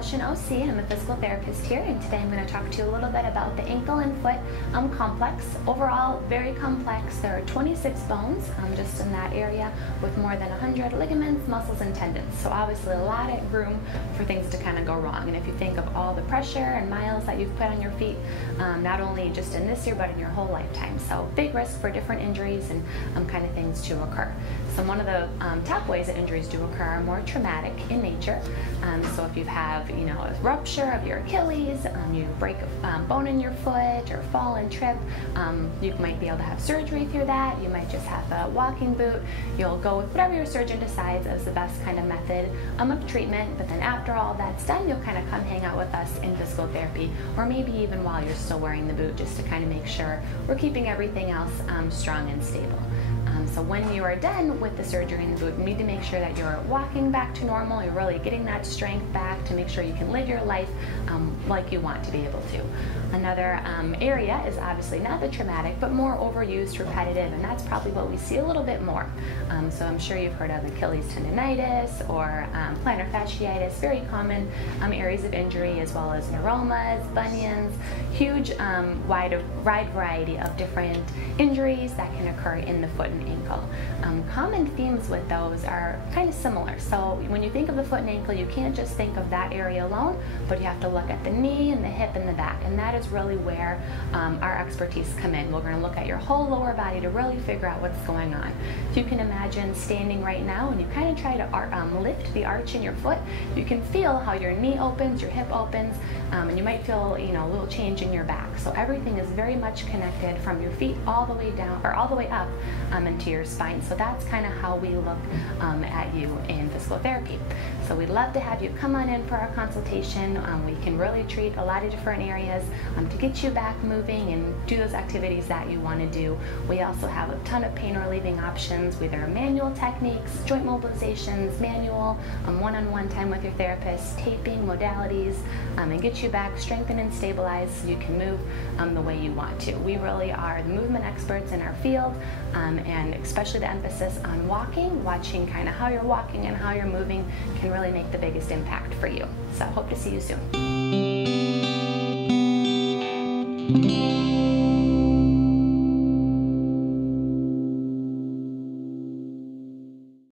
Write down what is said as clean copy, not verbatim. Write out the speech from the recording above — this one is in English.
Motion O.C. I'm a physical therapist here, and today I'm going to talk to you a little bit about the ankle and foot complex. Overall, very complex. There are 26 bones just in that area with more than 100 ligaments, muscles, and tendons. So obviously a lot of room for things to kind of go wrong. And if you think of all the pressure and miles that you've put on your feet, not only just in this year, but in your whole lifetime. So big risk for different injuries and kind of things to occur. So one of the top ways that injuries do occur are more traumatic in nature. So if you have, a rupture of your Achilles, you break a bone in your foot or fall and trip, you might be able to have surgery through that. You might just have a walking boot. You'll go with whatever your surgeon decides is the best kind of method of treatment. But then after all that's done, you'll kind of come hang out with us in physical therapy, or maybe even while you're still wearing the boot, just to kind of make sure we're keeping everything else strong and stable. So when you are done with the surgery in the boot, you need to make sure that you're walking back to normal. You're really getting that strength back to make sure you can live your life like you want to be able to. Another area is obviously not the traumatic, but more overused, repetitive, and that's probably what we see a little bit more. So I'm sure you've heard of Achilles tendonitis or plantar fasciitis, very common areas of injury, as well as neuromas, bunions, huge wide variety of different injuries that can occur in the foot and ankle. Common themes with those are kind of similar. So when you think of the foot and ankle, you can't just think of that area alone, but you have to look at the knee and the hip and the back, and that is really where our expertise come in. We're going to look at your whole lower body to really figure out what's going on. If you can imagine standing right now and you kind of try to lift the arch in your foot, you can feel how your knee opens, your hip opens, and you might feel a little change in your back. So everything is very much connected from your feet all the way down, or all the way up into your spine. So that's kind of how we look at you in physical therapy. So we'd love to have you come on in for our consultation. We can really treat a lot of different areas to get you back moving and do those activities that you want to do. We also have a ton of pain relieving options, whether manual techniques, joint mobilizations, manual, one-on-one time with your therapist, taping modalities, and get you back strengthened and stabilized so you can move the way you want to. We really are the movement experts in our field, and especially the emphasis on walking, watching kind of how you're walking and how you're moving can really make the biggest impact for you. So hope to see you soon.